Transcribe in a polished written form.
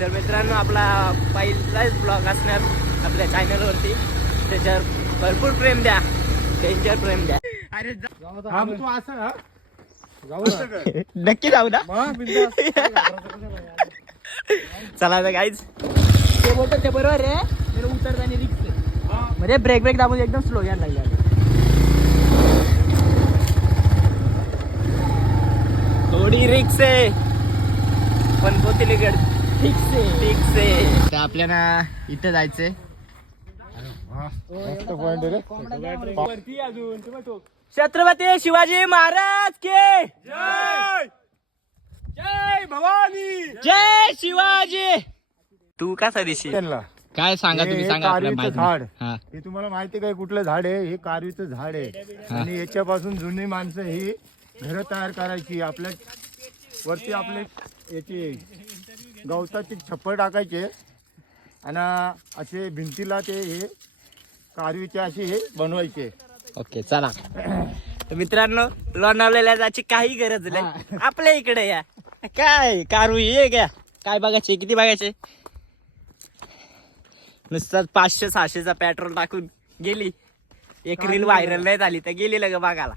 तर मित्रांनो आपला पहिलाच ब्लॉग असणार आपल्या चॅनलवरती, त्याच्यावर भरपूर प्रेम द्या, डेंजर प्रेम द्या. अरे तू असं जाऊ नक्की जाऊ ना. चला तर गाईज ते बोलतो ते बरोबर आहे, उतरताना रिक्स म्हणजे ब्रेक दाबून एकदम स्लो घ्यायला लागला. थोडी रिक्स आहे पण पोतीलीगड फिक्स आहे. तर आपल्याला इथं जायचंय. छत्रपती शिवाजी महाराज के जय. जय भवानी, जय शिवाजी. तू कसा दिसशील काय सांगा तुम्ही, सांगा. झाड हे तुम्हाला माहिती काय कुठलं झाड आहे? हे कारवीचं झाड आहे आणि याच्यापासून जुनी माणसं ही घर तयार करायची. आपल्या वरती आपले याची गवताची छप्पर टाकायचे आणि असे भिंतीला ते हे कारवीचे असे हे बनवायचे. ओके चला. तर मित्रांनो लोणावळ्याला जायची काही गरज नाही, आपल्या इकडे या. काय कारू ये घ्या, काय बघायचे, किती बघायचे. नुसतं 500-600चा पेट्रोल टाकून गेली. एक रील व्हायरल नाही झाली तर गेली लग बघायला.